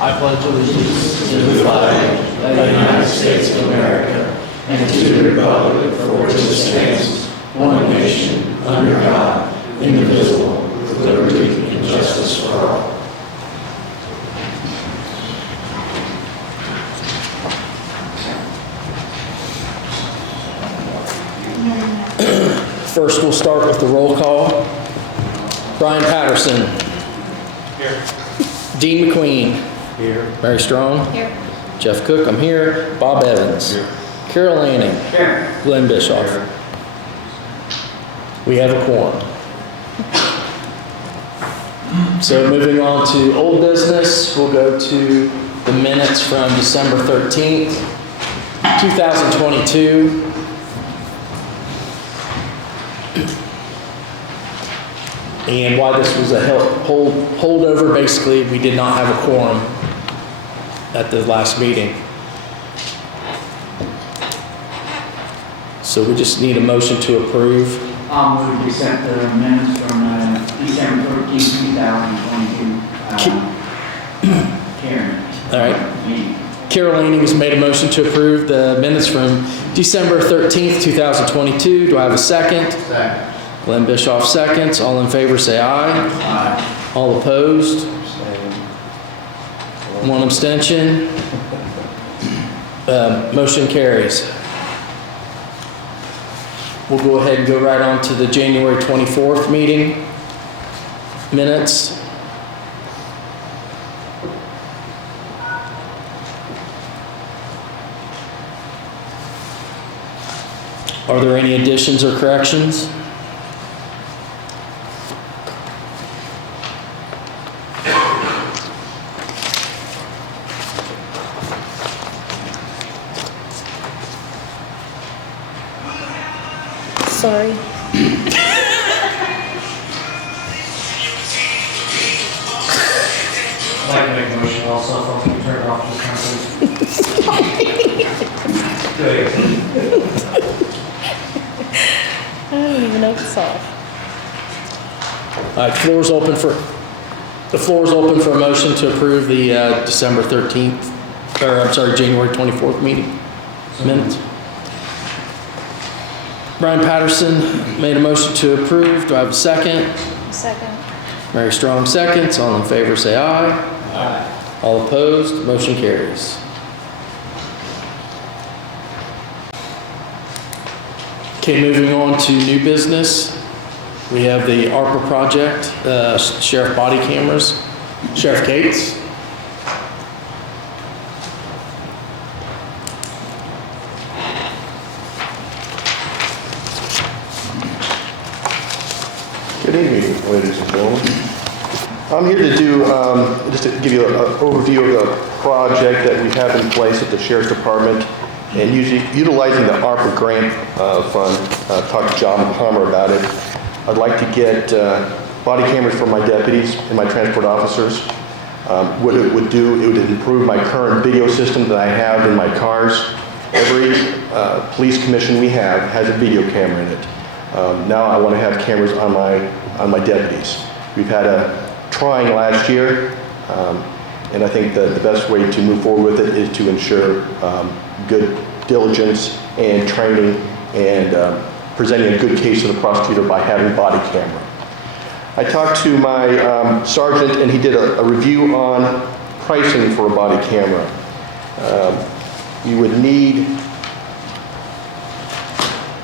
I pledge allegiance to the flag of the United States of America and to the republic for which it stands, one nation, under God, indivisible, with liberty and justice for all. First, we'll start with the roll call. Brian Patterson. Here. Dean McQueen. Here. Mary Strong. Here. Jeff Cook, I'm here. Bob Evans. Here. Carol Lanning. Here. Glenn Bischoff. Here. We have a quorum. So moving on to old business, we'll go to the minutes from December 13th, 2022. And why this was a holdover, basically, we did not have a quorum at the last meeting. So we just need a motion to approve. I'll move to accept the minutes from December 13th, 2022. Karen. All right. Carol Lanning has made a motion to approve the minutes from December 13th, 2022. Do I have a second? Second. Glenn Bischoff seconds. All in favor say aye. Aye. All opposed? One abstention. Motion carries. We'll go ahead and go right on to the January 24th meeting minutes. Are there any additions or corrections? Sorry. I'd like to make a motion also if we can turn it off this time. Good. I don't even know if it's off. All right, the floor is open for a motion to approve the December 13th, or I'm sorry, January 24th meeting minutes. Brian Patterson made a motion to approve. Do I have a second? Second. Mary Strong seconds. All in favor say aye. Aye. All opposed? Motion carries. Okay, moving on to new business. We have the ARPA project, Sheriff Body Cameras. Sheriff Cates. Good evening, ladies and gentlemen. I'm here to do, just to give you an overview of the project that we have in place at the Sheriff's Department and utilizing the ARPA grant fund. Talked to John Palmer about it. I'd like to get body cameras for my deputies and my transport officers. What it would do, it would improve my current video system that I have in my cars. Every police commission we have has a video camera in it. Now I want to have cameras on my deputies. We've had a trying last year, and I think that the best way to move forward with it is to ensure good diligence and training and presenting a good case to the prosecutor by having body camera. I talked to my sergeant, and he did a review on pricing for a body camera. You would need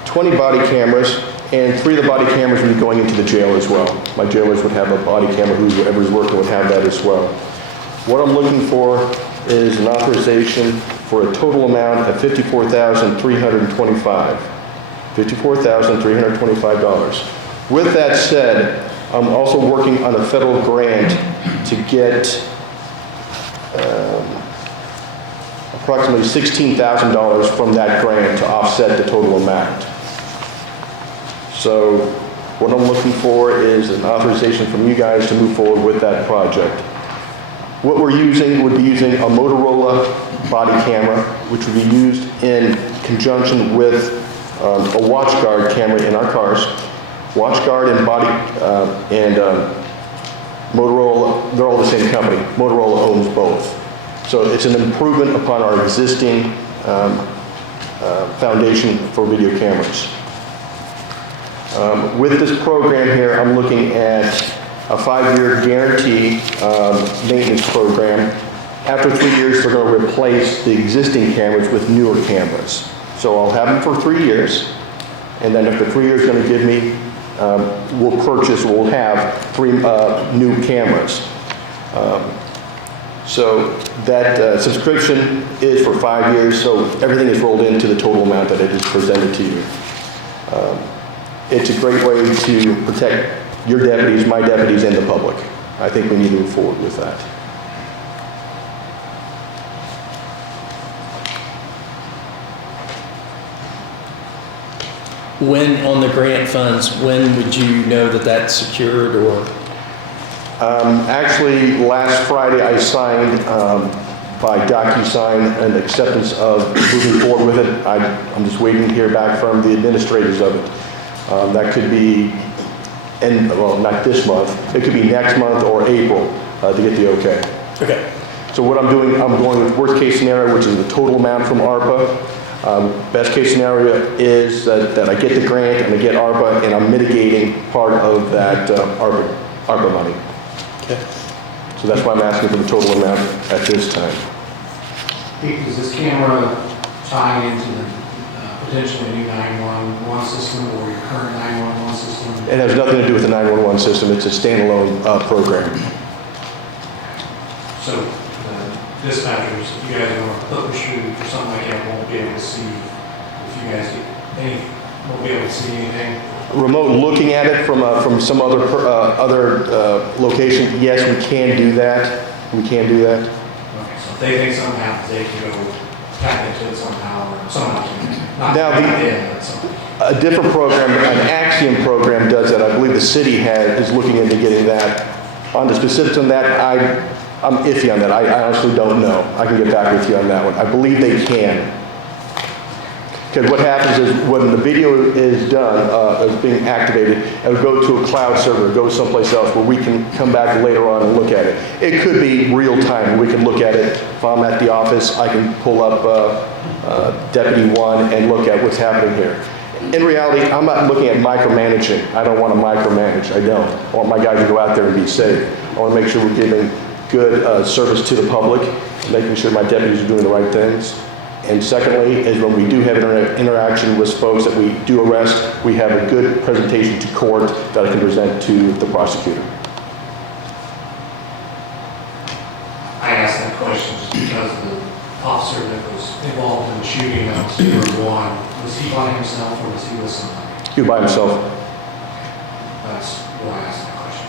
20 body cameras, and 3 of the body cameras would be going into the jail as well. My jailers would have a body camera, whoever's working would have that as well. What I'm looking for is an authorization for a total amount of $54,325. $54,325. With that said, I'm also working on a federal grant to get approximately $16,000 from that grant to offset the total amount. So what I'm looking for is an authorization from you guys to move forward with that project. What we're using would be using a Motorola body camera, which would be used in conjunction with a WatchGuard camera in our cars. WatchGuard and Motorola, they're all the same company. Motorola owns both. So it's an improvement upon our existing foundation for video cameras. With this program here, I'm looking at a 5-year guarantee maintenance program. After 3 years, they're going to replace the existing cameras with newer cameras. So I'll have them for 3 years, and then after 3 years, going to give me, we'll have 3 new cameras. So that subscription is for 5 years, so everything is rolled into the total amount that I just presented to you. It's a great way to protect your deputies, my deputies, and the public. I think we need to move forward with that. When, on the grant funds, when would you know that that's secured, or? Actually, last Friday, I signed by DocuSign an acceptance of moving forward with it. I'm just waiting to hear back from the administrators of it. That could be, well, not this month. It could be next month or April to get the okay. Okay. So what I'm doing, I'm going with worst case scenario, which is the total amount from ARPA. Best case scenario is that I get the grant and I get ARPA, and I'm mitigating part of that ARPA money. Okay. So that's why I'm asking for the total amount at this time. Pete, does this camera tie into the potentially new 911 system or your current 911 system? It has nothing to do with the 911 system. It's a standalone program. So dispatchers, if you guys want to put the shoot or something like that, won't be able to see, if you guys won't be able to see anything? Remote looking at it from some other location, yes, we can do that. We can do that. Okay, so if they think something happens, they can go tap into it somehow, or somehow can, not Now, but something. A different program, an Axiom program does that. I believe the city is looking into getting that. On the specifics on that, I'm iffy on that. I honestly don't know. I can get back with you on that one. I believe they can. Because what happens is when the video is done, is being activated, it will go to a cloud server, go someplace else where we can come back later on and look at it. It could be real time. We can look at it. If I'm at the office, I can pull up Deputy 1 and look at what's happening here. In reality, I'm not looking at micromanaging. I don't want to micromanage. I don't. I want my guys to go out there and be safe. I want to make sure we're giving good service to the public, making sure my deputies are doing the right things. And secondly, is when we do have interaction with folks that we do arrest, we have a good presentation to court that I can present to the prosecutor. I asked that question just because the officer that was involved in the shooting on Super 1, was he by himself or was he with somebody? He was by himself. That's why I asked that question.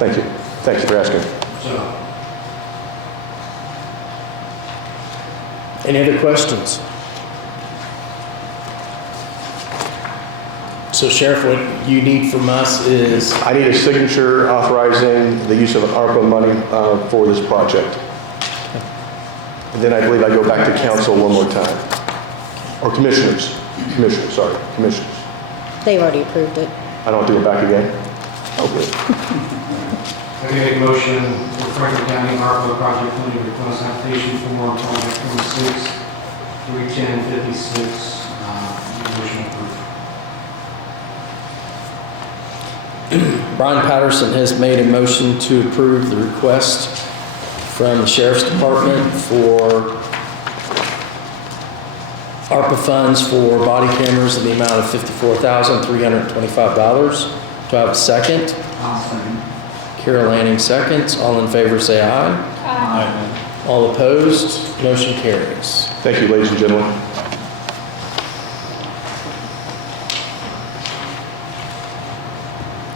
Thank you. Thank you for asking. So, Any other questions? So Sheriff, what you need from us is? I need a signature authorizing the use of ARPA money for this project. And then I believe I go back to council one more time. Or commissioners. Commissioners. They've already approved it. I don't have to go back again? Oh, good. I can make a motion for Franklin County ARPA project funding request application form, project 26, 31056, motion approved. Brian Patterson has made a motion to approve the request from the Sheriff's Department for ARPA funds for body cameras in the amount of $54,325. Do I have a second? I'll second. Carol Lanning seconds. All in favor say aye. Aye. All opposed, motion carries. Thank you, ladies and gentlemen.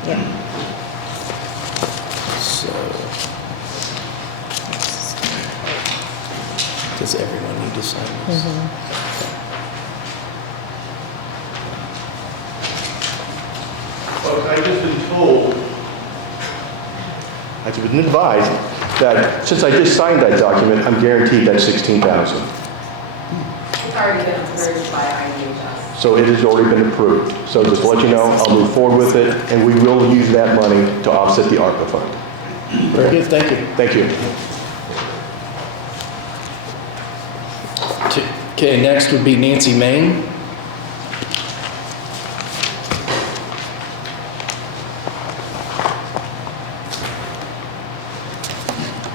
Yeah. So, does everyone need to sign this? Well, I've just been told, I've been advised that since I just signed that document, I'm guaranteed that $16,000. It's already been approved by IDHS. So it has already been approved. So just to let you know, I'll move forward with it, and we will use that money to offset the ARPA fund. Very good, thank you. Thank you. Okay, next would be Nancy Main.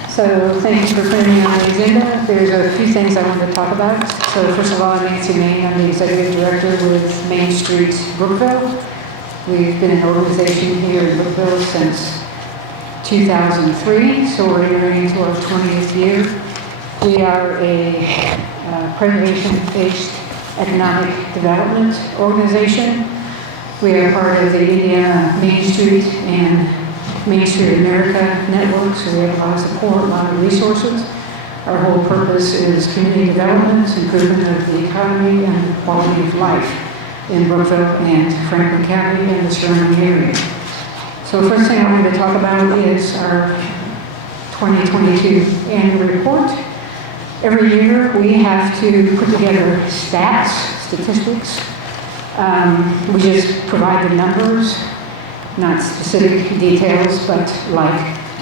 So thank you for putting me on the agenda. There's a few things I wanted to talk about. So first of all, I'm Nancy Main. I'm the executive director with Main Street Brookville. We've been an organization here in Brookville since 2003, so we're entering into our 20th year. We are a preservation-based economic development organization. We are part of the Indiana Main Street and Main Street America network, so we have a lot of support, a lot of resources. Our whole purpose is community development, improvement of the economy, and quality of life in Brookville and Franklin County and the surrounding area. So the first thing I wanted to talk about is our 2022 annual report. Every year we have to put together statistics. We just provide the numbers, not specific details, but like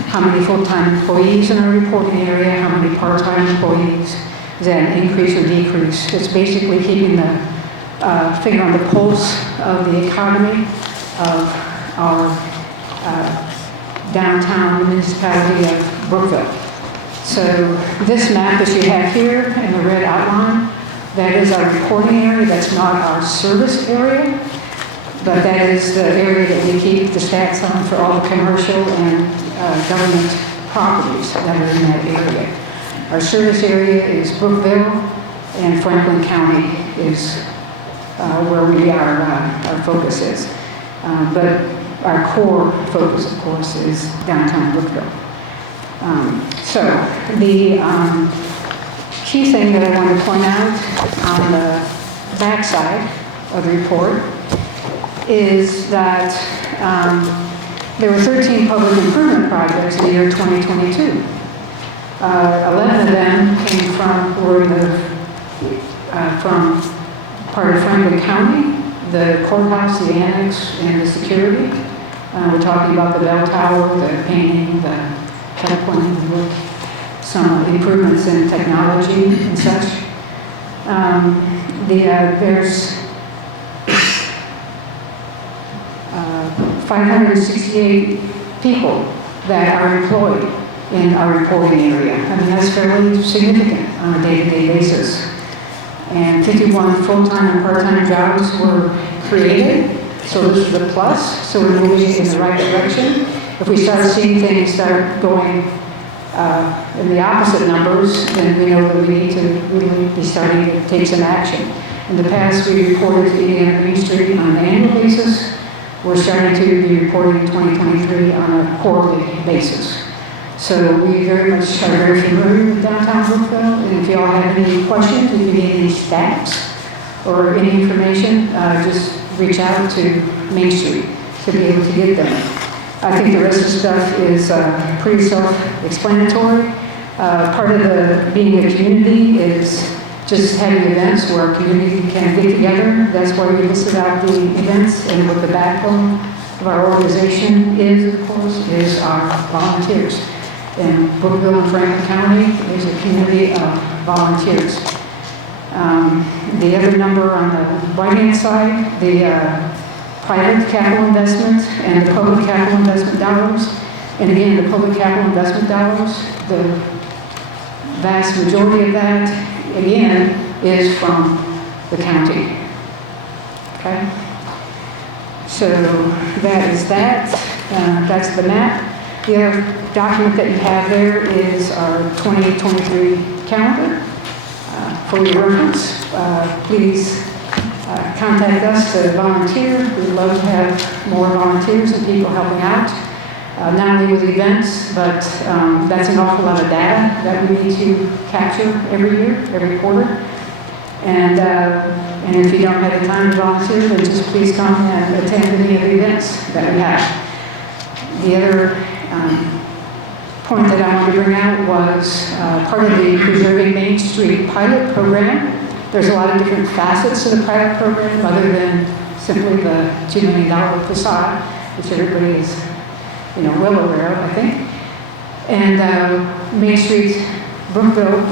how many full-time employees in our reporting area, how many part-time employees, is that an increase or decrease? It's basically keeping the finger on the pulse of the economy of our downtown municipality of Brookville. So this map that you have here in the red outline, that is our reporting area. That's not our service area, but that is the area that we keep the stats on for all the commercial and government properties that are in that area. Our service area is Brookville, and Franklin County is where we are, our focus is. But our core focus, of course, is downtown Brookville. So the key thing that I want to point out on the back side of the report is that there were 13 public improvement projects in the year 2022. 11 of them came from part of Franklin County, the courthouse, the annex, and the security. We're talking about the bell tower, the painting, the checkpoint, with some improvements in technology and such. There's 568 people that are employed in our reporting area. I mean, that's fairly significant on a day-to-day basis. And 51 full-time and part-time jobs were created, so this is a plus, so we're moving in the right direction. If we start seeing things start going in the opposite numbers, then we know that we need to really be starting to take some action. In the past, we reported to Indiana Main Street on an annual basis. We're starting to be reporting in 2023 on a quarterly basis. So we very much are very familiar with downtown Brookville, and if you all have any questions, if you need any stats or any information, just reach out to Main Street to be able to get them. I think the rest of the stuff is pretty self-explanatory. Part of the being a community is just having events where our community can get together. That's why we listed out the events, and what the backbone of our organization is, of course, is our volunteers. And Brookville and Franklin County is a community of volunteers. The other number on the right-hand side, the private capital investment and the public capital investment dollars. And again, the public capital investment dollars, the vast majority of that, again, is from the county. Okay? So that is that. That's the map. The other document that you have there is our 2023 calendar. For your reference, please contact us to volunteer. We'd love to have more volunteers and people helping out, not only with events, but that's an awful lot of data that we need to capture every year, every quarter. And if you don't have the time to volunteer, then just please come and attend any of the events that we have. The other point that I wanted to bring out was part of the Preserving Main Street pilot program. There's a lot of different facets to the pilot program other than simply the $2 million facade, which everybody is, well aware of, I think. And Main Street Brookville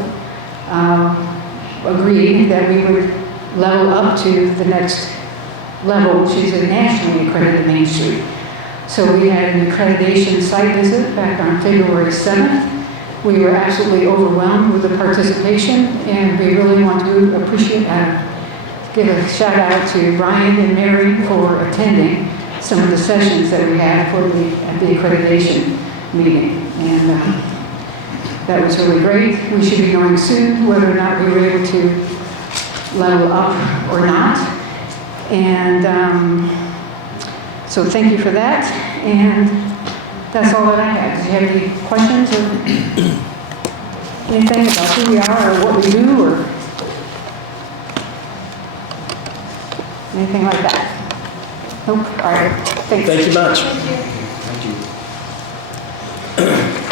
agreed that we would level up to the next level, which is a nationally accredited Main Street. So we had an accreditation site visit back on February 7th. We were absolutely overwhelmed with the participation, and we really want to give a shout out to Ryan and Mary for attending some of the sessions that we had at the accreditation meeting. And that was really great. We should be knowing soon whether or not we were able to level up or not. And so thank you for that. And that's all that I have. Do you have any questions or anything about who we are or what we do or anything like that? Nope. All right. Thanks. Thank you much.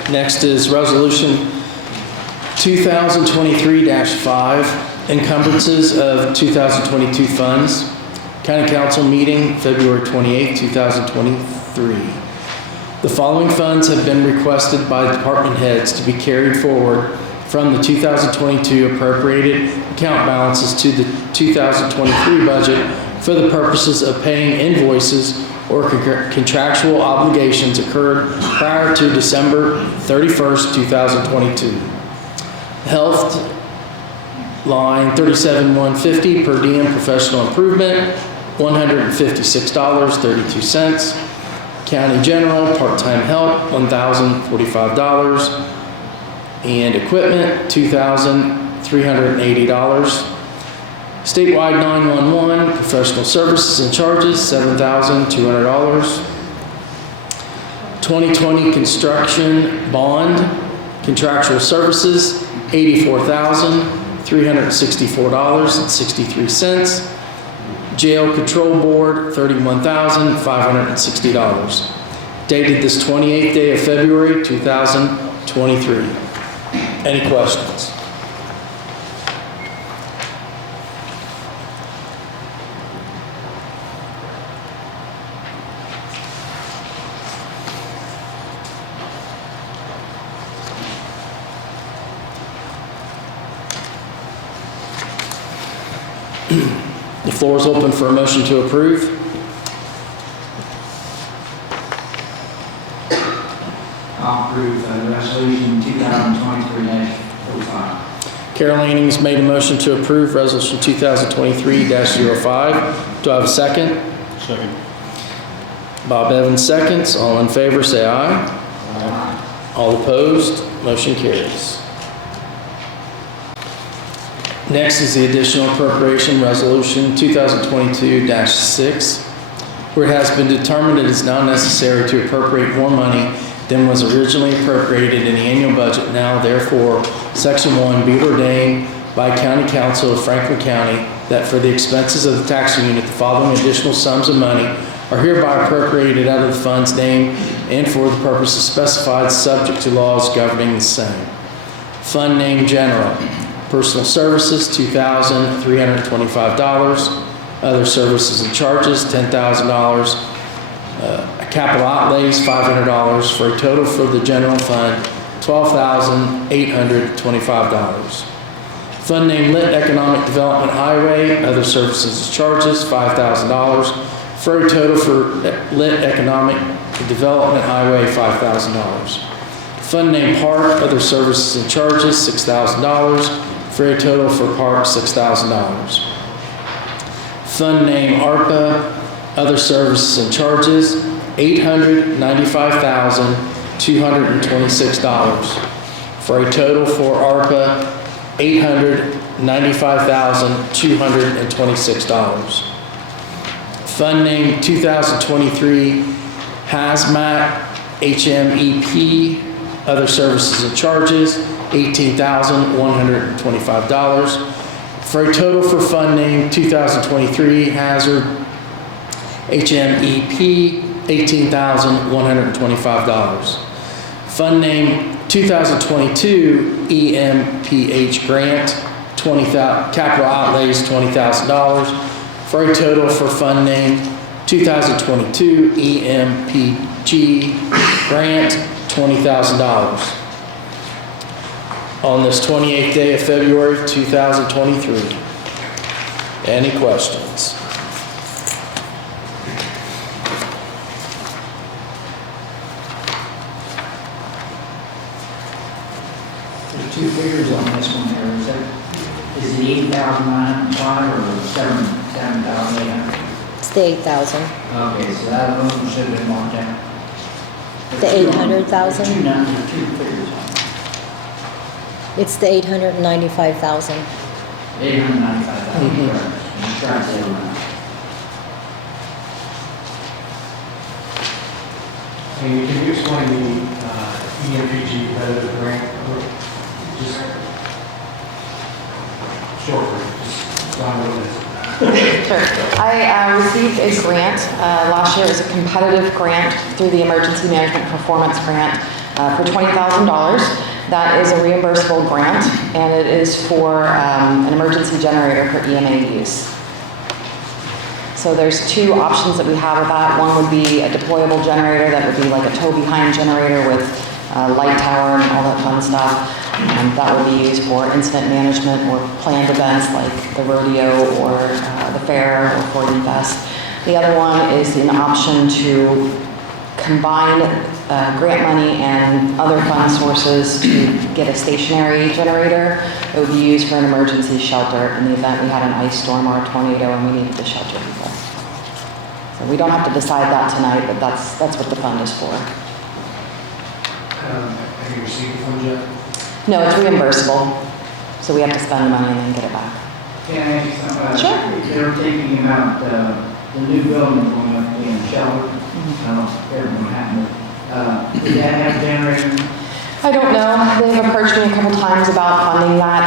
Next is Resolution 2023-5, encumbrances of 2022 funds. County Council meeting, February 28, 2023. The following funds have been requested by department heads to be carried forward from the 2022 appropriated account balances to the 2023 budget for the purposes of paying invoices or contractual obligations occurred prior to December 31st, 2022. Health line 37,150 per diem professional improvement, $156.32. County General part-time help, $1,045. And equipment, $2,380. Statewide 911 professional services and charges, $7,200. 2020 construction bond contractual services, $84,364.63. Jail control board, $31,560. Dated this 28th day of February 2023. Any questions? The floor is open for a motion to approve. I'll approve resolution 2023-05. Carol Annings made a motion to approve Resolution 2023-05. Do I have a second? Second. Bob Evans seconds. All in favor say aye. Aye. All opposed, motion carries. Next is the additional appropriation resolution 2022-6, where it has been determined it is now necessary to appropriate more money than was originally appropriated in the annual budget. Now, therefore, Section 1 be ordained by County Council of Franklin County that for the expenses of the taxing unit, the following additional sums of money are hereby appropriated out of the funds named and for the purposes specified, subject to laws governing the same. Fund name General. Personal services, $2,325. Other services and charges, $10,000. Capital outlays, $500, for a total for the general fund, $12,825. Fund name Lit Economic Development Highway. Other services and charges, $5,000, for a total for Lit Economic Development Highway, $5,000. Fund name Park. Other services and charges, $6,000. For a total for park, $6,000. Fund name ARPA, other services and charges, $895,226. For a total for ARPA, $895,226. Fund name 2023 Hazmat HMEP, other services and charges, $18,125. For a total for fund name 2023 Hazard HMEP, $18,125. Fund name 2022 EMPH grant, capital outlays $20,000. For a total for fund name 2022 EMPG grant, $20,000. on this 28th day of February 2023. Any questions? There's two figures on this one here. Is it 8,905 or 7,800? It's the 8,000. Okay, so that alone should have been marked down. The 800,000? Two numbers, two figures on it. It's the 895,000. 895,000, Mhm. correct. I'm trying to say it right. Amy, can you explain the EMPG competitive grant? Just shortly, just tell me what it is. Sure. I received a grant last year. It was a competitive grant through the Emergency Management Performance Grant for $20,000. That is a reimbursable grant, and it is for an emergency generator for EMA use. So there's two options that we have with that. One would be a deployable generator that would be like a tow-behind generator with a light tower and all that fun stuff. That would be used for incident management or planned events like the rodeo or the fair or Ford Fest. The other one is an option to combine grant money and other fund sources to get a stationary generator. It would be used for an emergency shelter in the event we had an ice storm or a tornado and we needed to shelter people. So we don't have to decide that tonight, but that's what the fund is for. Have you received the fund yet? No, it's reimbursable, so we have to spend the money and then get it back. Can I ask you something about? Sure. They're thinking about the new building going up in Shelby. I don't know if everyone happened. Does that have generator? I don't know. They've approached me a couple times about funding that.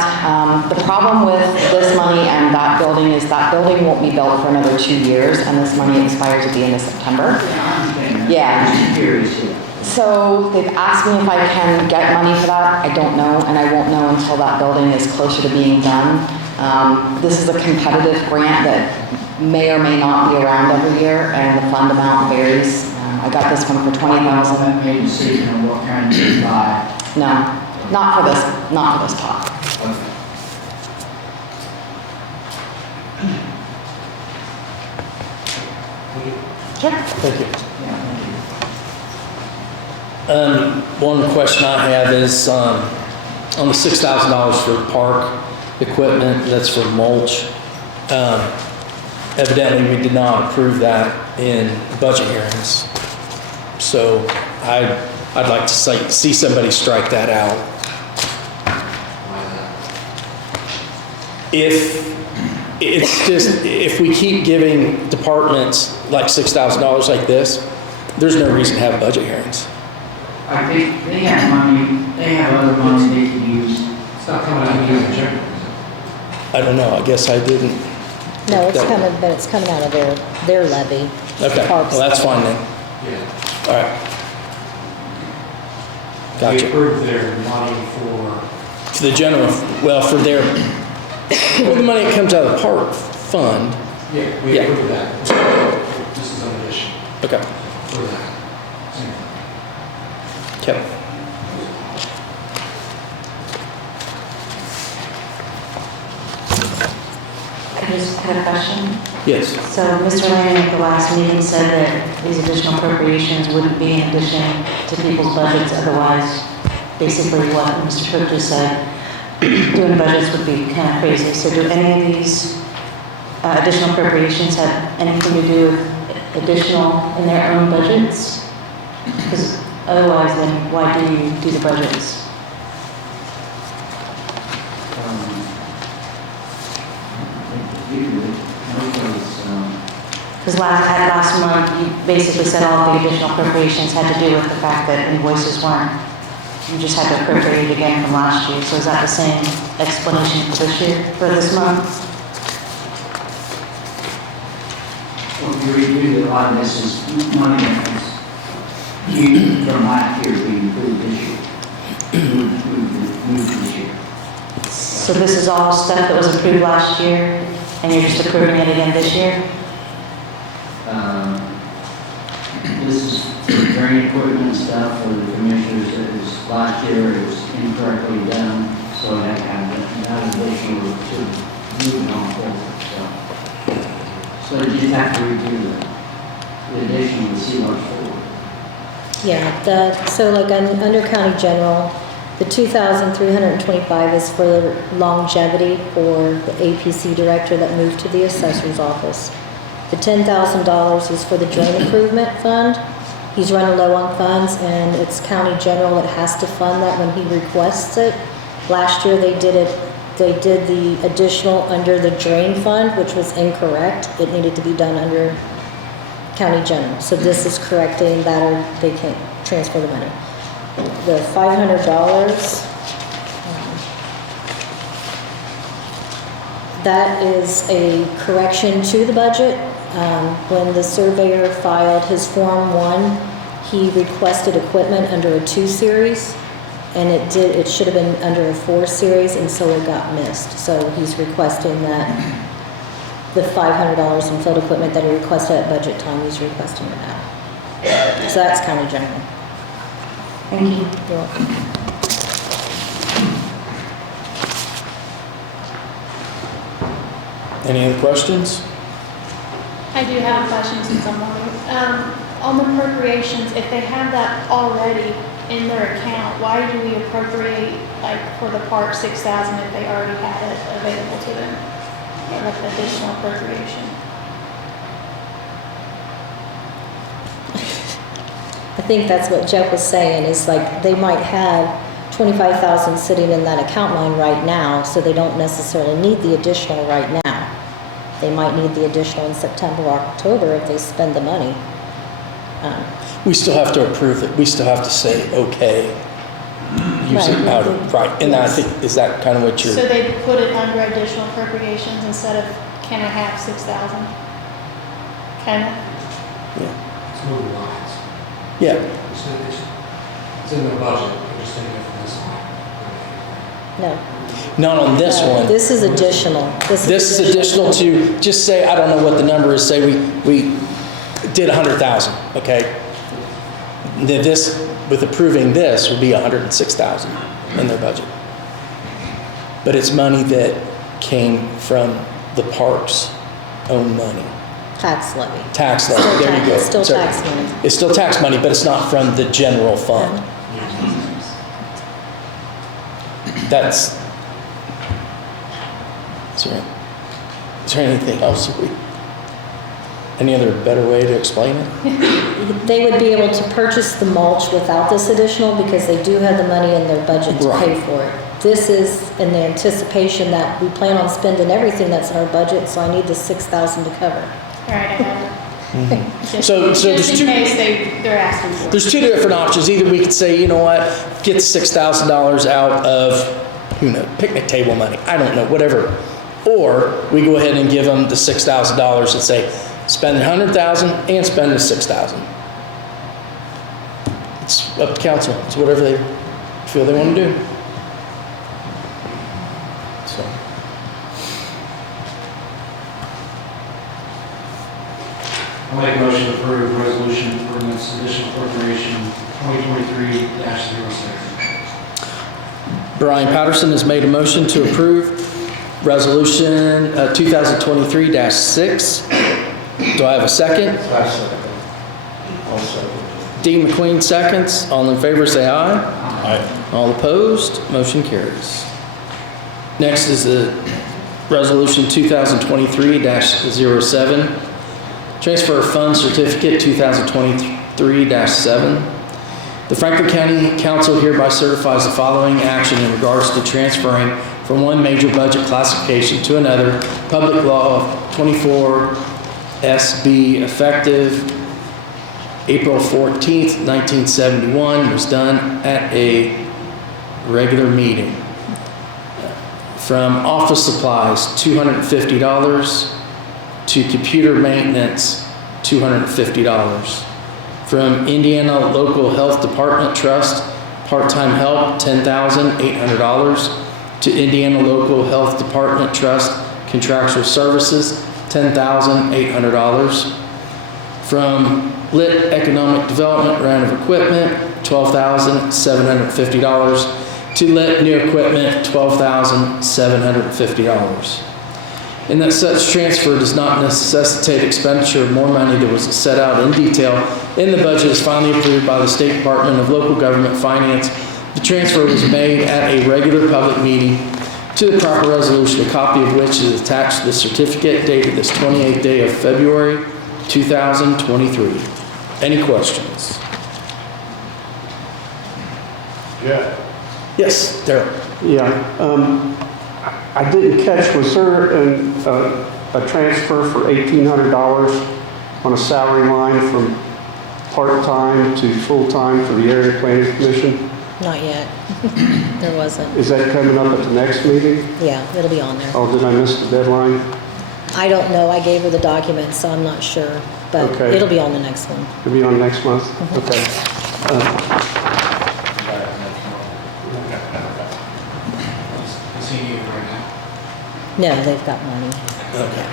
The problem with this money and that building is that building won't be built for another 2 years, and this money expires at the end of September. Yeah, I understand. Yeah. I'm just curious here. So they've asked me if I can get money for that. I don't know, and I won't know until that building is closer to being done. This is a competitive grant that may or may not be around every year, and the fund amount varies. I got this one for $20,000. That made a decision on what kind to buy. No, not for this top. Okay. Sure. Thank you. Yeah, thank you. One question I have is on the $6,000 for park equipment, that's for mulch. Evidently, we did not approve that in budget hearings. So I'd like to see somebody strike that out. If we keep giving departments like $6,000 like this, there's no reason to have budget hearings. I think they have money, they have other money they can use. It's not coming out of the general. I don't know, I guess I didn't. No, it's coming, but it's coming out of their levy. Okay, well, Parks. that's fine then. Yeah. All right. We Gotcha. approved their money for, For the general, well, for their, well, the money that comes out of the park fund. yeah, we Yeah. approved that. This is an addition Okay. for that. Same. Okay. I just had a question. Yes. So Mr. Lanning at the last meeting said that these additional appropriations wouldn't be in addition to people's budgets, otherwise, basically what Mr. Cook just said, doing budgets would be kind of crazy. So do any of these additional appropriations have anything to do with additional in their own budgets? Because otherwise, then why do you do the budgets? Usually, nobody's, Because last month, you basically said all of the additional appropriations had to do with the fact that invoices weren't, you just had to appropriate it again from last year. So is that the same explanation for this year, for this month? well, if you review, a lot of this is money that was used from last year, we approved this year. Moved this year. So this is all stuff that was approved last year, and you're just approving it again this year? This is, for drain equipment and stuff for the commissioners, it was last year, it was incorrectly done, so that kind of, that additional to moving on forward, so. So you just have to review the addition of the CMARS forward. Yeah, so like under county general, the $2,325 is for the longevity for the APC director that moved to the assessor's office. The $10,000 is for the drain improvement fund. He's running low on funds, and it's county general that has to fund that when he requests it. Last year they did the additional under the drain fund, which was incorrect. It needed to be done under county general. So this is correcting that, or they can't transfer the money. The $500, that is a correction to the budget. When the surveyor filed his Form 1, he requested equipment under a 2 series, and it should have been under a 4 series, and so it got missed. So he's requesting that the $500 in field equipment that he requested at budget time, he's requesting it now. So that's county general. Thank you. You're welcome. Any other questions? I do have a question since I'm on the appropriations, if they have that already in their account, why do we appropriate, like, for the park 6,000 if they already have it available to them? Like additional appropriation? I think that's what Jeff was saying, is like they might have 25,000 sitting in that account line right now, so they don't necessarily need the additional right now. They might need the additional in September or October if they spend the money. We still have to approve it. We still have to say, okay, use it Right. out of, right. And I think, is that kind of what you're? So they put it under additional appropriations instead of, can I have 6,000? Can I? Yeah. It's moving lines. Yeah. It's in the budget, we're just taking it from this line. No. Not on this one. This is additional. This is additional to, just say, I don't know what the number is, say we did 100,000, okay? Then this, with approving this, would be 106,000 in their budget. But it's money that came from the park's own money. Tax levy. Tax levy, Still there tax- you go. it's still Sorry. tax money. It's still tax money, but it's not from the general fund. That's, is there anything else any other better way to explain it? They would be able to purchase the mulch without this additional because they do have the money in their budget to pay Right. for it. This is in the anticipation that we plan on spending everything that's in our budget, so I need the 6,000 to cover. All right, I got it. Just, So just there's in two- case they're asking for it. There's two different options. Either we could say, you know what, get $6,000 out of, who knows, picnic table money. I don't know, whatever. Or we go ahead and give them the $6,000 and say, spend 100,000 and spend the 6,000. It's up to council. It's whatever they feel they want to do. So. I'll make a motion to approve resolution ordinance additional appropriation 2023-06. Brian Patterson has made a motion to approve resolution 2023-6. Do I have a second? Dean McQueen seconds. All in favor say aye. Aye. All opposed, motion carries. Next is the resolution 2023-07. Transfer of funds certificate 2023-7. The Franklin County Council hereby certifies the following action in regards to transferring from one major budget classification to another. Public Law 24 SB effective April 14th, 1971 was done at a regular meeting. From office supplies, $250 to computer maintenance, $250. From Indiana Local Health Department Trust, part-time help, $10,800. To Indiana Local Health Department Trust, contractual services, $10,800. From Lit Economic Development, rent of equipment, $12,750. To Lit New Equipment, $12,750. And that such transfer does not necessitate expenditure of more money that was set out in detail in the budget is finally approved by the State Department of Local Government Finance. The transfer was made at a regular public meeting to the proper resolution, a copy of which is attached to the certificate dated this 28th day of February 2023. Any questions? Yeah. Yes, Darrell. Yeah, I didn't catch, was there a transfer for $1,800 on a salary line from part-time to full-time for the Area Planning Commission? Not yet. There wasn't. Is that coming up at the next meeting? Yeah, it'll be on there. Oh, did I miss the deadline? I don't know. I gave her the documents, so I'm not sure. But Okay. it'll be on the next one. It'll be on next month? Okay. Is he needed right now? No, they've got money. Okay.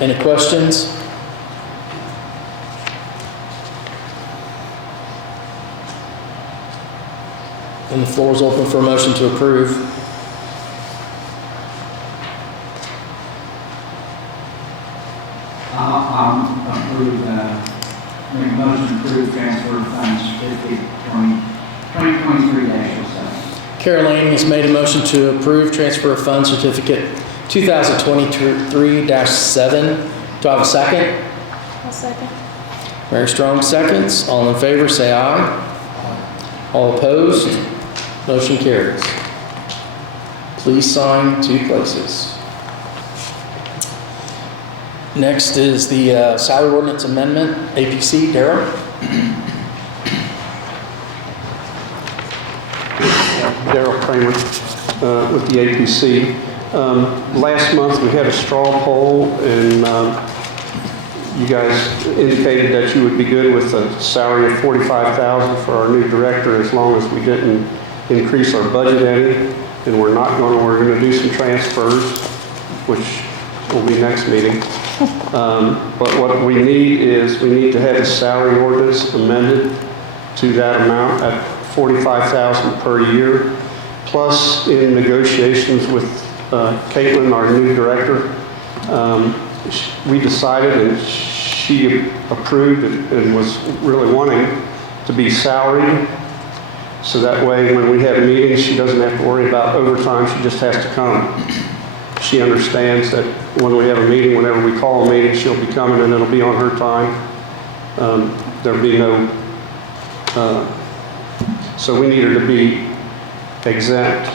Any questions? And the floor is open for a motion to approve. I'll approve, make a motion to approve transfer of funds certificate 2023-07. Carol Lane has made a motion to approve transfer of funds certificate 2023-7. Do I have a second? I'll second. Mary Strong seconds. All in favor, say aye. All opposed? Motion carries. Please sign 2 places. Next is the salary ordinance amendment, APC. Darrell? Darrell Kramer with the APC. Last month we had a straw poll and you guys indicated that you would be good with a salary of $45,000 for our new director as long as we didn't increase our budget any. And we're going to do some transfers, which will be next meeting. But what we need is we need to have the salary ordinance amended to that amount at $45,000 per year. Plus, in negotiations with Caitlin, our new director, we decided, and she approved and was really wanting to be salaried. So that way, when we have meetings, she doesn't have to worry about overtime. She just has to come. She understands that when we have a meeting, whenever we call a meeting, she'll be coming and it'll be on her time. There'll be no, so we need her to be exempt.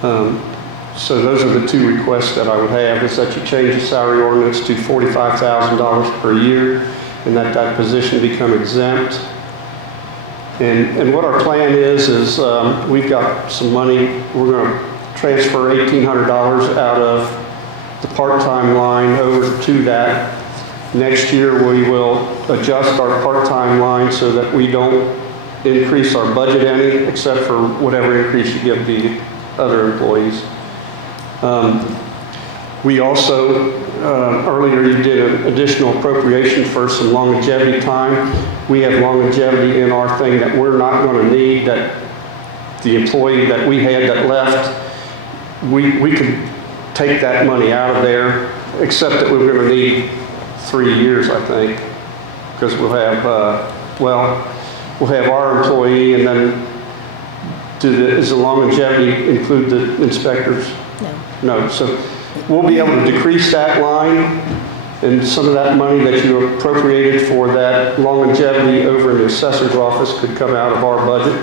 So those are the 2 requests that I would have, is that you change the salary ordinance to $45,000 per year and that position become exempt. And what our plan is we've got some money. We're going to transfer $1,800 out of the part-time line over to that. Next year we will adjust our part-time line so that we don't increase our budget any, except for whatever increase you give the other employees. We also, earlier you did an additional appropriation for some longevity time. We have longevity in our thing that we're not going to need, that the employee that we had that left, we could take that money out of there, except that we're going to need 3 years, I think, because we'll have, we'll have our employee, and then does the longevity include the inspectors? No. No, so we'll be able to decrease that line, and some of that money that you appropriated for that longevity over in the assessor's office could come out of our budget.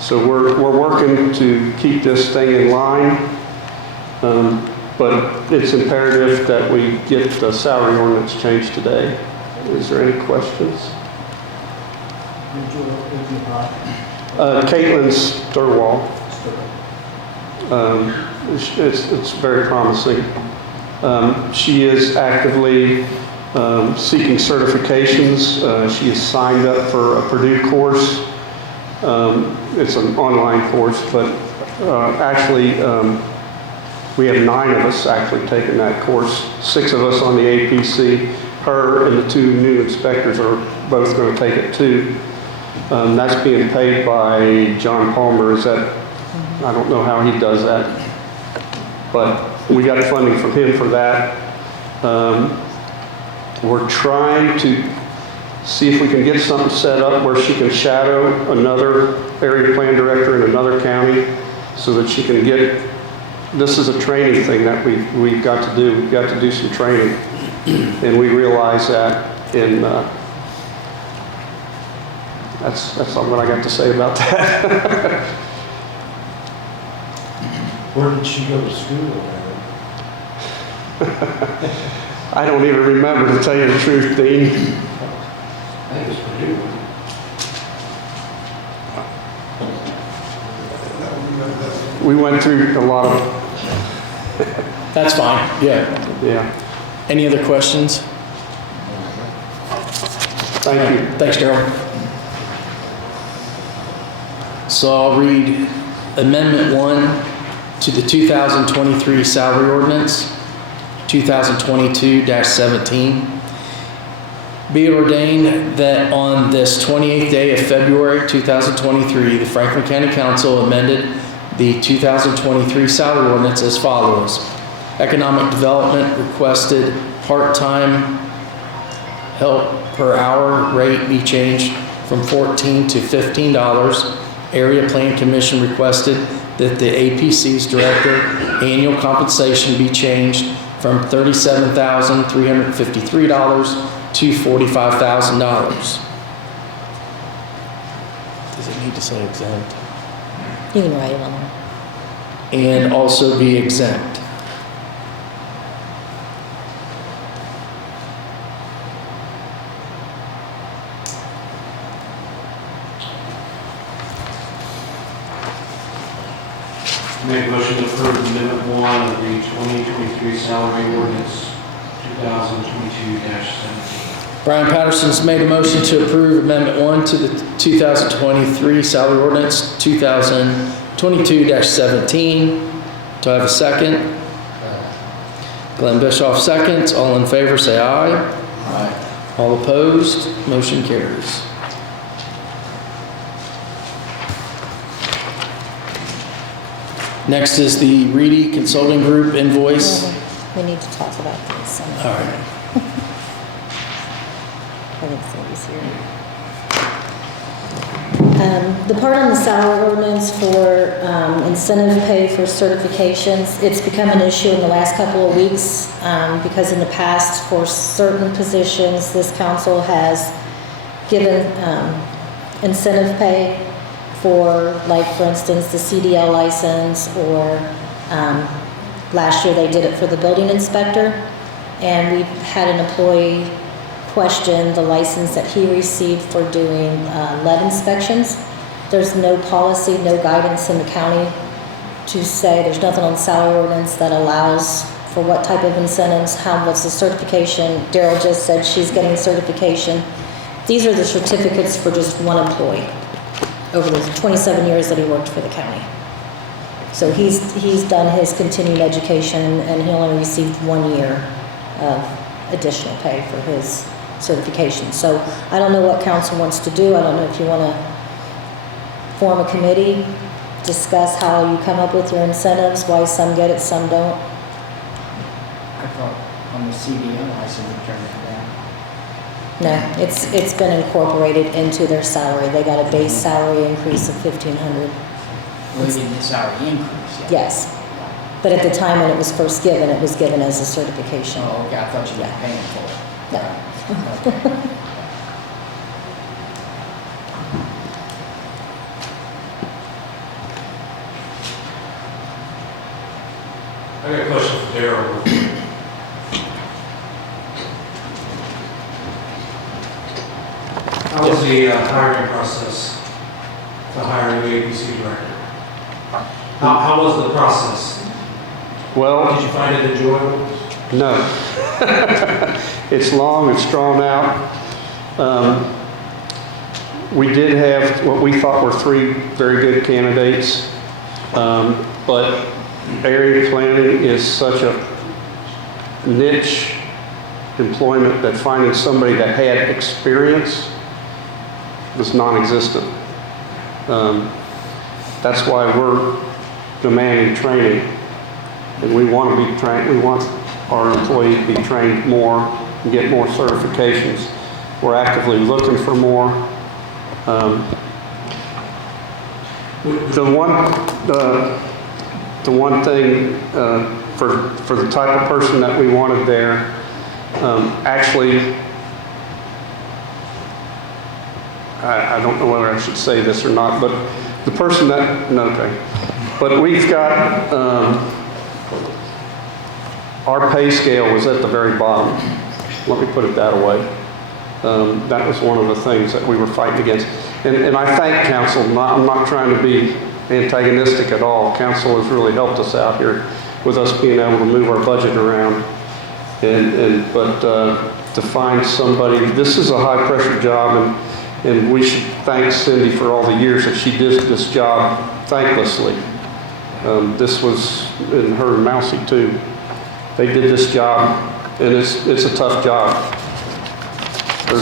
So we're working to keep this thing in line, but it's imperative that we get the salary ordinance changed today. Is there any questions? Caitlin Sturwall. It's very promising. She is actively seeking certifications. She is signed up for a Purdue course. It's an online course, but actually We have 9 of us actually taking that course, 6 of us on the APC. Her and the 2 new inspectors are both going to take it too. That's being paid by John Palmer. Is that, I don't know how he does that, but we got funding from him for that. We're trying to see if we can get something set up where she can shadow another area plan director in another county so that she can get, this is a training thing that we've got to do. We've got to do some training. And we realize that in, that's all what I got to say about that. Where did she go to school? I don't even remember, to tell you the truth, Dean. I think it was Purdue. We went through a lot of, That's fine, yeah. yeah. Any other questions? Thank you. Thanks, Darrell. So I'll read Amendment 1 to the 2023 salary ordinance, 2022-17. Be it ordained that on this 28th day of February 2023, the Franklin County Council amended the 2023 salary ordinance as follows. Economic Development requested part-time help per hour rate be changed from $14 to $15. Area Plan Commission requested that the APC's director annual compensation be changed from $37,353 to $45,000. Does it need to say exempt? You can write it on there. And also be exempt. Make a motion to approve Amendment 1 of the 2023 salary ordinance 2022-17. Brian Patterson's made a motion to approve Amendment 1 to the 2023 salary ordinance 2022-17. Do I have a second? Glenn Bischoff seconds. All in favor say aye. Aye. All opposed, motion carries. Next is the Reedy Consulting Group invoice. We need to talk about this. All right. I think Cindy's here. The part on the salary ordinance for incentive pay for certifications, it's become an issue in the last couple of weeks because in the past, for certain positions, this council has given incentive pay for, like, for instance, the CDL license, or last year they did it for the building inspector. And we've had an employee question the license that he received for doing lead inspections. There's no policy, no guidance in the county to say, there's nothing on the salary ordinance that allows for what type of incentives, what's the certification. Daryl just said she's getting certification. These are the certificates for just one employee over the 27 years that he worked for the county. So he's done his continuing education, and he only received 1 year of additional pay for his certification. So I don't know what council wants to do. I don't know if you want to form a committee, discuss how you come up with your incentives, why some get it, some don't. I thought on the CDL license, we turned it down. No, it's been incorporated into their salary. They got a base salary increase of $1,500. We didn't get salary increase yet. Yes. But at the time when it was first given, it was given as a certification. Oh, okay, I thought you were paying for it. No. I got a question for Darrell. How was the hiring process to hire a new APC director? How was the process? Well, Did you find it enjoyable? no. It's long, it's drawn out. We did have what we thought were 3 very good candidates, but area planning is such a niche employment that finding somebody that had experience was non-existent. That's why we're demanding training, and we want to be trained. We want our employees to be trained more and get more certifications. We're actively looking for more. The one thing for the type of person that we wanted there, actually, I don't know whether I should say this or not, but the person that, no, okay. But we've got, our pay scale was at the very bottom. Let me put it that way. That was one of the things that we were fighting against. And I thank council. I'm not trying to be antagonistic at all. Council has really helped us out here with us being able to move our budget around. But to find somebody, this is a high pressure job, and we should thank Cindy for all the years that she did this job thanklessly. This was, and her and Mousy too. They did this job, and it's a tough job. So,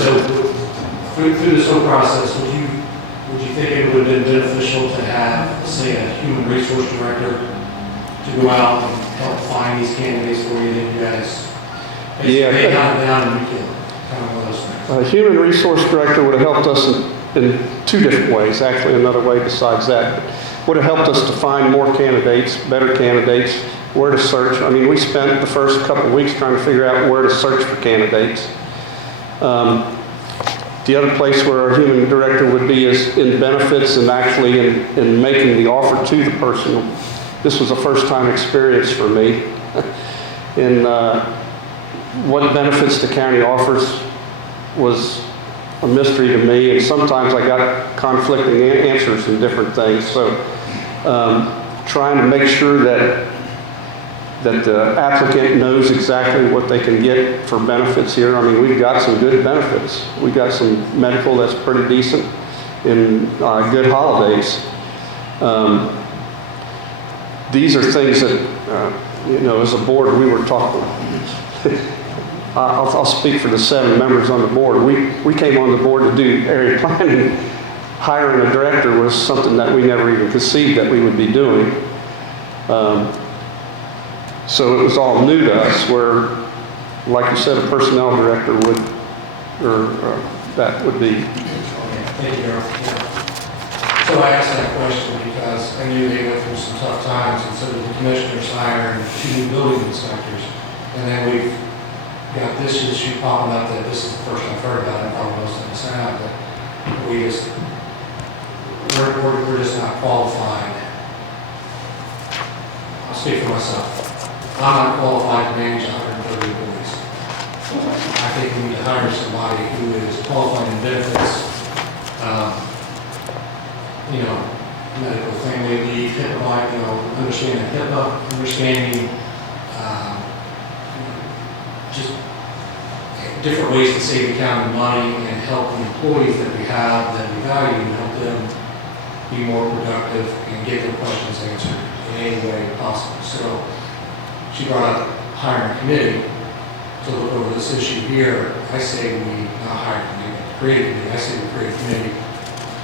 through this whole process, would you think it would have been beneficial to have, say, a human resource director to go out and help find these candidates for you, that you guys basically hunt down and kill? Kind of one of those things. A human resource director would have helped us in two different ways, actually another way besides that. Would have helped us to find more candidates, better candidates, where to search. I mean, we spent the first couple of weeks trying to figure out where to search for candidates. The other place where our human director would be is in benefits and actually in making the offer to the person. This was a first-time experience for me. And what benefits the county offers was a mystery to me, and sometimes I got conflicting answers in different things. So trying to make sure that the applicant knows exactly what they can get for benefits here. I mean, we've got some good benefits. We've got some medical that's pretty decent, and good holidays. These are things that, as a board, we were talking. I'll speak for the 7 members on the board. We came on the board to do area planning. Hiring a director was something that we never even conceived that we would be doing. So it was all new to us, where, like you said, a personnel director would, that would be. Thank you, Earl. So I asked that question because I knew they went through some tough times, and so did the commissioners hiring 2 new building inspectors. And then we've got this issue popping up that this is the first I've heard about it, probably most of us have, but we're just not qualified. I'll speak for myself. I'm not qualified to manage 130 employees. I think we need to hire somebody who is qualified in benefits, medical family leave, HIPAA, understanding HIPAA, understanding just different ways to save the county money and help the employees that we have, that we value, and help them be more productive and get their questions answered in any way possible. So she brought up hiring a committee to look over this issue here. I say we not hire a committee, but create a committee. I say we create a committee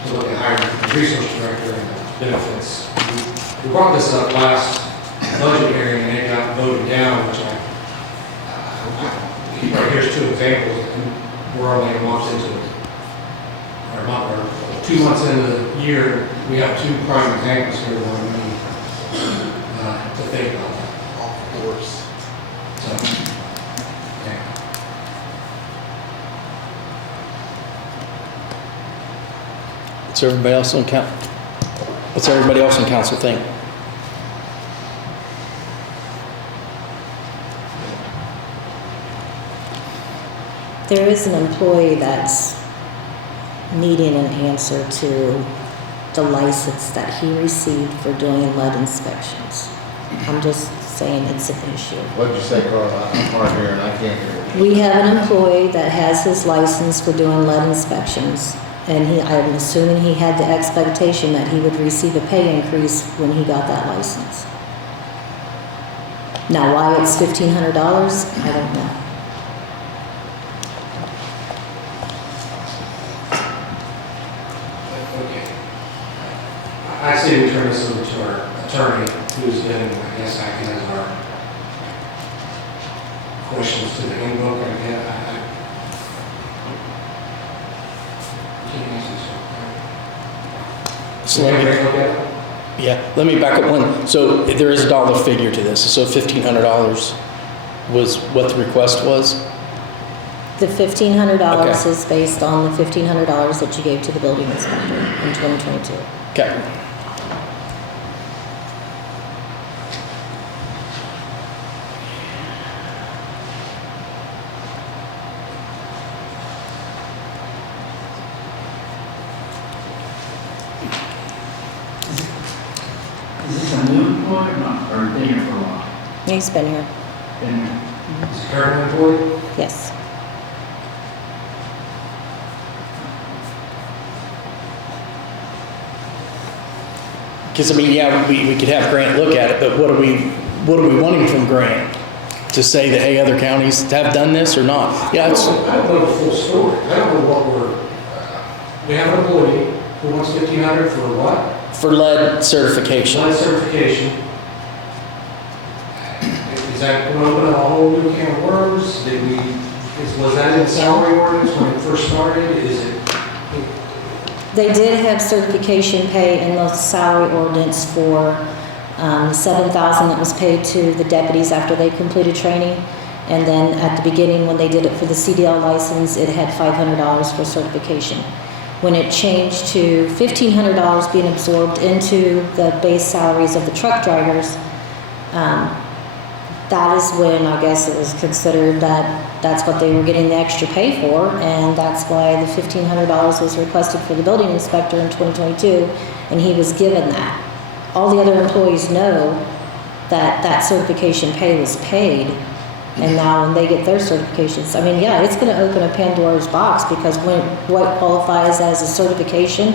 to look at hiring a resource director and benefits. We brought this up last budget hearing and it got voted down, which right here's 2 examples, and we're only a month into it. Or 2 months into the year, we have 2 prime examples here where we need to think about that. Of course. So, yeah. What's everybody else on council think? There is an employee that's needing an answer to the license that he received for doing lead inspections. I'm just saying it's an issue. What did you say, Carl? I'm hard here and I can't hear. We have an employee that has his license for doing lead inspections, and I'm assuming he had the expectation that he would receive a pay increase when he got that license. Now, why it's $1,500, I don't know. Okay. I say we turn this over to our attorney, who's been, I guess, acting as our questions to the handbook. I can't answer this. So let me, yeah, let me back up one. So there is a dollar figure to this. So $1,500 was what the request was? The $1,500 Okay. is based on the $1,500 that you gave to the building inspector in 2022. Okay. Is this a new employee or not, or been here for a while? He's been here, Been here. Is the current employee? yes. Because I mean, yeah, we could have Grant look at it, but what are we wanting from Grant? To say that, hey, other counties have done this or not? Yeah, it's, I don't know the full story. I don't know what we have an employee who wants $1,500 for what? for lead certification. Lead certification. Is that going to open up a whole new can of worms? Was that in the salary ordinance when it first started? Is it? They did have certification pay in the salary ordinance for $7,000 that was paid to the deputies after they completed training. And then at the beginning, when they did it for the CDL license, it had $500 for certification. When it changed to $1,500 being absorbed into the base salaries of the truck drivers, that is when I guess it was considered that that's what they were getting the extra pay for, and that's why the $1,500 was requested for the building inspector in 2022, and he was given that. All the other employees know that that certification pay was paid, and now when they get their certifications, I mean, yeah, it's going to open a Pandora's box, because what qualifies as a certification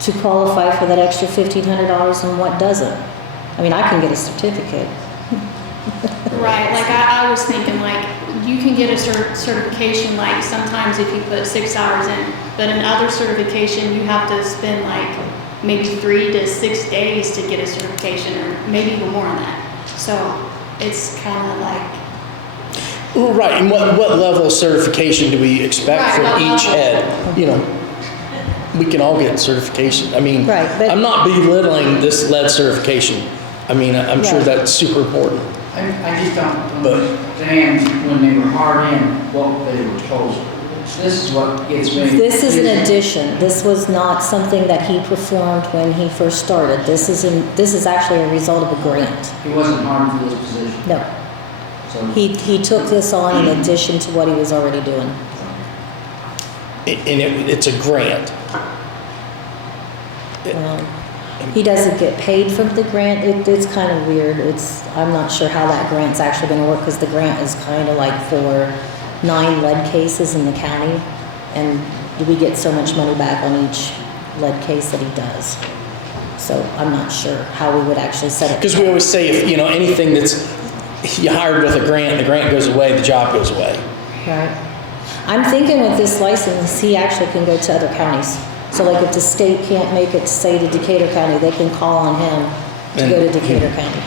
to qualify for that extra $1,500 and what doesn't. I mean, I can get a certificate. Right, like I was thinking like, you can get a certification like sometimes if you put 6 hours in, but in other certification, you have to spend like maybe 3 to 6 days to get a certification, or maybe even more than that. So it's kind of like, Well, right, and what level of certification do we expect Right, from what each level? head? You know, we can all get certification. I mean, Right, but- I'm not belittling this lead certification. I mean, I'm sure Right. that's super important. I just don't But- understand when they were hard in what they were told. This is what gets me. This is an addition. This was not something that he performed when he first started. This is actually a result of a grant. He wasn't hired for this position. No, So he took this on in addition to what he was already doing. And it's a grant. He doesn't get paid from the grant. It's kind of weird. I'm not sure how that grant's actually going to work, because the grant is kind of like for 9 lead cases in the county, and we get so much money back on each lead case that he does. So I'm not sure how we would actually set it. Because we always say, if, you know, anything that's you hired with a grant, the grant goes away, the job goes away. Right. I'm thinking with this license, he actually can go to other counties. So like if the state can't make it, say, to Decatur County, they can call on him to go to Decatur County.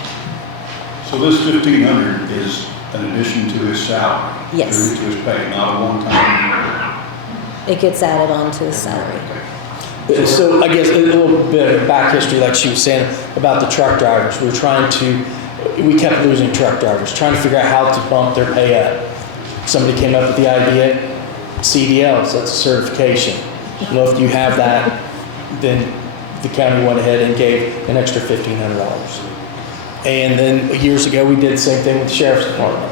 So this 1,500 is an addition to his salary? Yes. To his pay, not a one-time? It gets added on to his salary. So I guess a little bit of back history, like she was saying about the truck drivers. We kept losing truck drivers, trying to figure out how to bump their pay up. Somebody came up with the idea, CDLs, that's a certification. Well, if you have that, then the county went ahead and gave an extra $1,500. And then years ago, we did the same thing with the sheriff's department.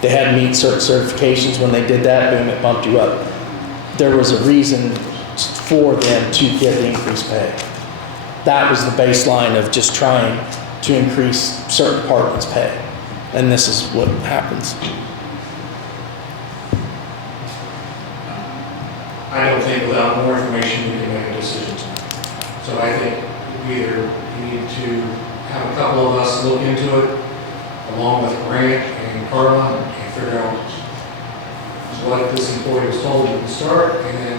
They had to meet certain certifications. When they did that, boom, it bumped you up. There was a reason for them to get the increased pay. That was the baseline of just trying to increase certain departments' pay. And this is what happens. I don't think without more information we can make a decision tonight. So I think we either need to have a couple of us look into it along with Grant and Carla, and figure out what this employee was told at the start, and then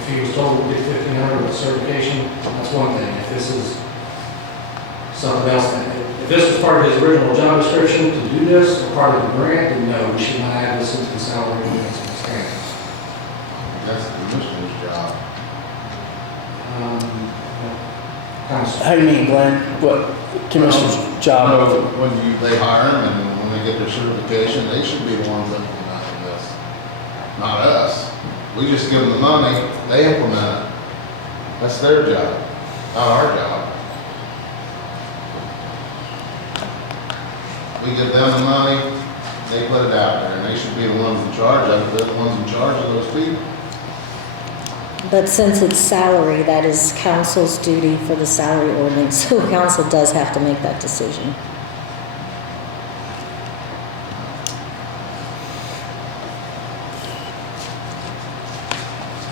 if he was told to get 1,500 with certification, that's one thing. If this is something else, if this was part of his original job description to do this, or part of the grant, then no, we should not add this into the salary ordinance and standards. That's the commissioner's job. How do you mean, Glenn? What commissioner's job? When they hire them and when they get their certification, they should be the ones implementing this. Not us. We just give them the money, they implement it. That's their job, not our job. We give them the money, they put it out there, and they should be the ones in charge of it, they're the ones in charge of those people. But since it's salary, that is council's duty for the salary ordinance, so council does have to make that decision.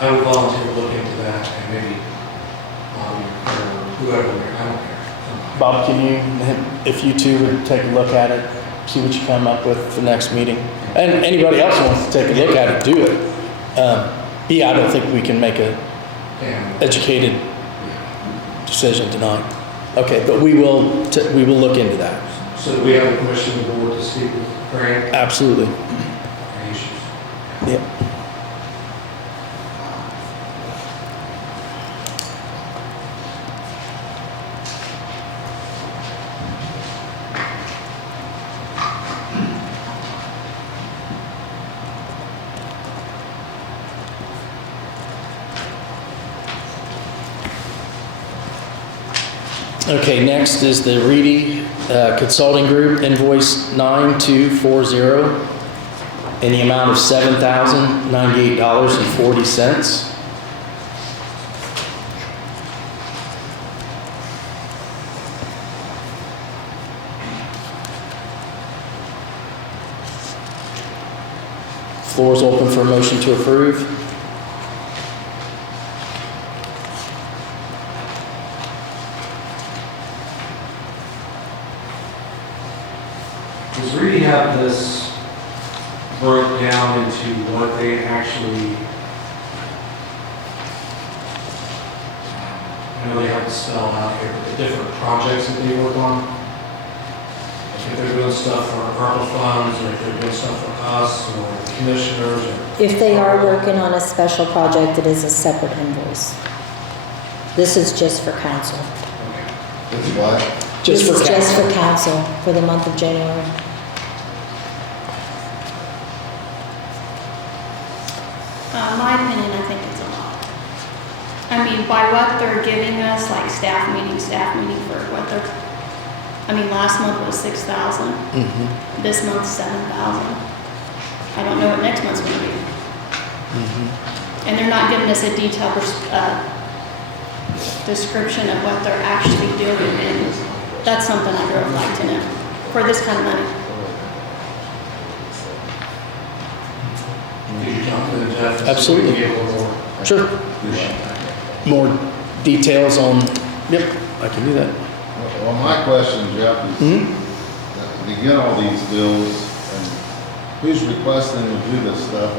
I would volunteer to look into that, and maybe Bobby or whoever, I don't care. Bob, can you, if you two would take a look at it, see what you come up with for the next meeting? And anybody else wants to take a look at it, do it. Yeah, I don't think we can make a educated decision tonight. Okay, but we will look into that. So do we have the permission of the board to speak with Grant? Absolutely. Any issues? Yep. Okay, next is the Reedy Consulting Group invoice 9240 in the amount of $7,098.40. Floor is open for a motion to approve. Does Reedy have this broke down into what they actually, I know they have to spell out here, but the different projects that they work on? Like if they're doing stuff for ARPA funds, or if they're doing stuff for us, or the commissioners, or... If they are working on a special project, it is a separate invoice. This is just for council. It's what? This is just for council for the month of January. My opinion, I think it's a lot. I mean, by what they're giving us, like staff meeting for what they're, I mean, last month was 6,000. Mm-hmm. This month's 7,000. I don't know what next month's gonna be. Mm-hmm. And they're not giving us a detailed description of what they're actually doing, and that's something I'd really like to know for this kind of money. Did you talk to the Jeff? Absolutely. So we can get a little more. Sure. More details on, yep, I can do that. Well, my question, Jeff, is Mm-hmm. to get all these bills, and who's requesting to do this stuff?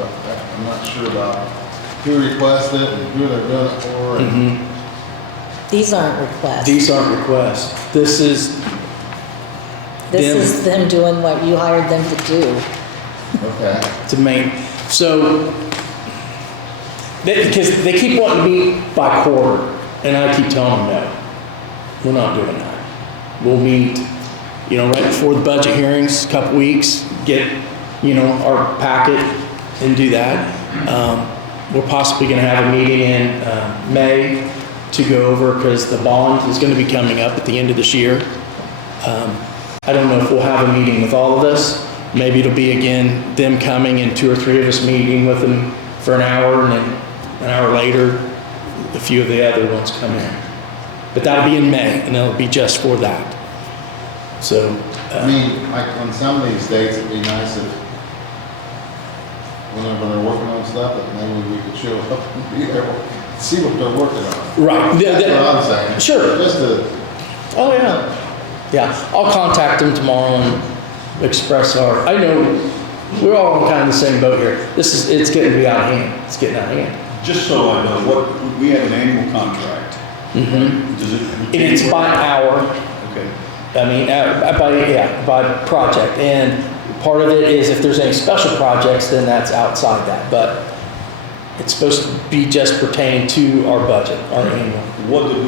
I'm not sure about who requested it and who they're doing it for. And Mm-hmm. These aren't requests. These aren't requests. This is them doing what you hired them to do. Okay. to make, so, because they keep wanting to meet by quarter, and I keep telling them, no, we're not doing that. We'll meet, right before the budget hearings, a couple weeks, get, our packet and do that. We're possibly gonna have a meeting in May to go over, because the bond is gonna be coming up at the end of this year. I don't know if we'll have a meeting with all of us. Maybe it'll be, again, them coming and 2 or 3 of us meeting with them for an hour, and then an hour later, a few of the other ones come in. But that'll be in May, and it'll be just for that. So, I mean, like on some of these dates, it'd be nice if whenever they're working on stuff, that maybe we could show up and be there, see what they're working on. right. That's what I'm saying. Sure. Just to, Oh, yeah. Yeah, I'll contact them tomorrow and express our, I know we're all kind of in the same boat here. It's getting to be out of hand. It's getting out of hand. Just so I know, we have an annual contract. Mm-hmm. Does it? And it's by hour. Okay. I mean, by project. And part of it is if there's any special projects, then that's outside that. But it's supposed to be just pertaining to our budget, our annual. What did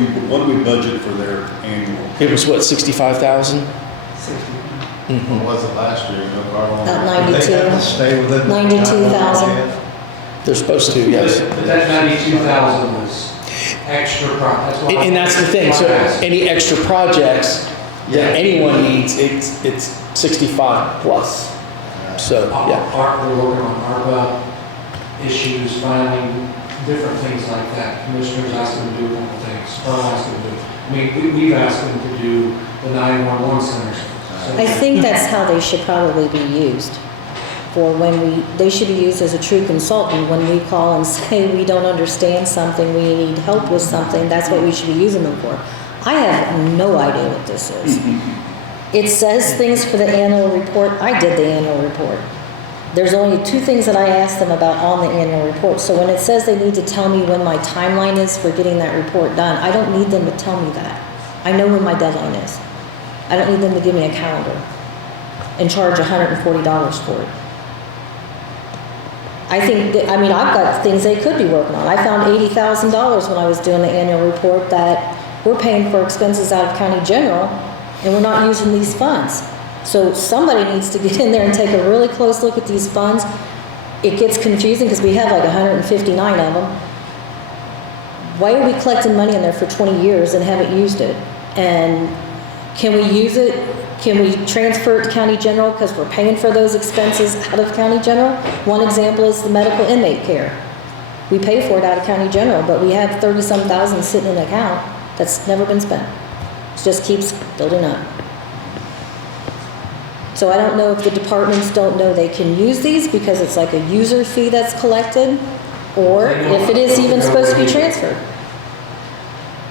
we budget for their annual? It was what, 65,000? What was it last year? About Uh, 92. Stay within. 92,000. They're supposed to, yes. But that 92,000 was extra, that's why. And that's the thing. So why I asked. any extra projects that anyone needs, it's 65 plus. So, yeah. We're working on ARPA issues, filing, different things like that. Commissioners asked them to do a couple things. Carl asked them to do. I mean, we've asked them to do the 911 centers. So- I think that's how they should probably be used. For when they should be used as a true consultant. When we call and say we don't understand something, we need help with something, that's what we should be using them for. I have no idea what this is. It says things for the annual report. I did the annual report. There's only 2 things that I asked them about on the annual report. So when it says they need to tell me when my timeline is for getting that report done, I don't need them to tell me that. I know when my deadline is. I don't need them to give me a calendar and charge $140 for it. I think that, I've got things they could be working on. I found $80,000 when I was doing the annual report that we're paying for expenses out of county general and we're not using these funds. So somebody needs to get in there and take a really close look at these funds. It gets confusing because we have like 159 of them. Why are we collecting money in there for 20 years and haven't used it? And can we use it? Can we transfer it to county general because we're paying for those expenses out of county general? One example is the medical inmate care. We pay for it out of county general, but we have 30-some thousand sitting in the account that's never been spent. It just keeps building up. So I don't know if the departments don't know they can use these because it's like a user fee that's collected, or if it is even supposed to be transferred.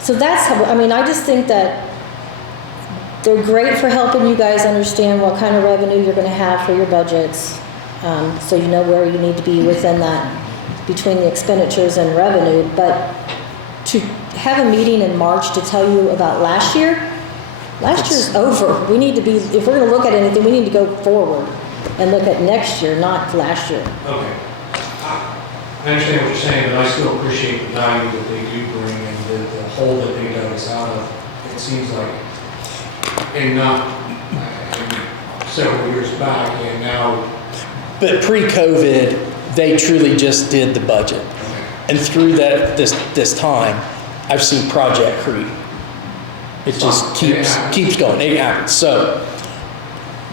So that's how, I just think that they're great for helping you guys understand what kind of revenue you're going to have for your budgets, so you know where you need to be within that, between the expenditures and revenue. But to have a meeting in March to tell you about last year's over. We need to be, if we're going to look at anything, we need to go forward and look at next year, not last year. Okay. I understand what you're saying, but I still appreciate the value that they do bring and the hole that they dug us out of. It seems like, and not several years back, and now. But pre-COVID, they truly just did the budget. And through this time, I've seen project creep. It just keeps going. It happens. So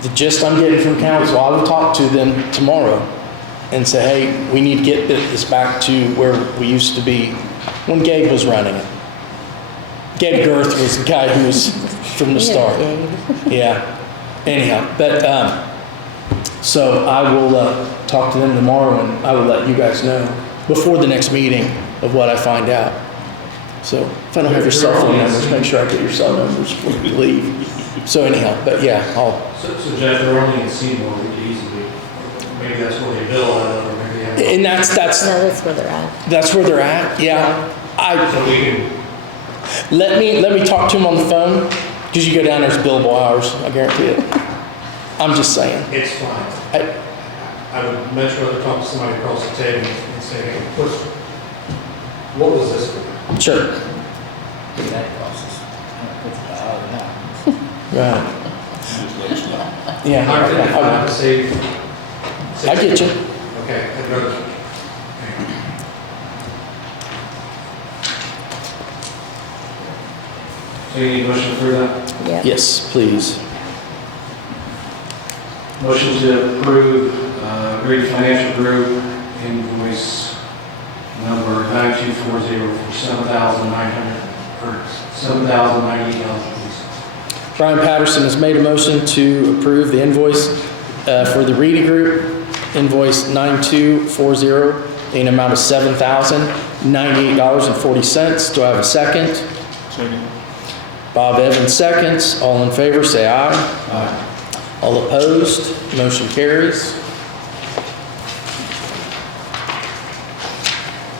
the gist I'm getting from council, I will talk to them tomorrow and say, hey, we need to get this back to where we used to be when Gabe was running it. Gabe Girth was the guy who was from the start. Yeah. Anyhow, but so I will talk to them tomorrow and I will let you guys know before the next meeting of what I find out. So if I don't have your cell phone numbers, make sure I get your cell numbers before you leave. So anyhow, but yeah, I'll. So Jeff, they're only in Seymour, we could easily, maybe that's where they bill out of, or maybe they have. And that's No, that's where they're at. That's where they're at. Yeah. So we can. Let me talk to them on the phone because you go down there's billable hours. I guarantee it. I'm just saying. It's fine. I would much rather talk to somebody across the table and say, hey, what was this for? Sure. That costs us $150 Right. Just let us know. Yeah. I save. I get you. Okay, I'd rather. So you need a motion for that? Yeah. Yes, please. Motion to approve Grady Financial Group invoice number 9240 for $7,098, please. Brian Patterson has made a motion to approve the invoice for the Reedy Group, invoice 9240, in amount of $7,098.40. Do I have a second? Second. Bob Evans seconds. All in favor, say aye. Aye. All opposed, motion carries.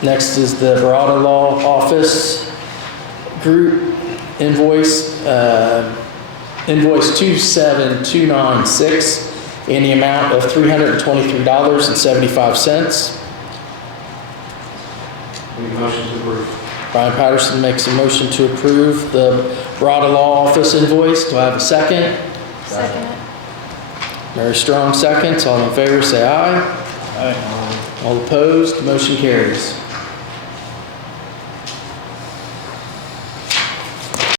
Next is the Barada Law Office Group invoice, invoice 27296 in the amount of $323.75. Make a motion to approve. Brian Patterson makes a motion to approve the Barada Law Office invoice. Do I have a second? Second. Mary Strong seconds. All in favor say aye. All opposed, motion carries.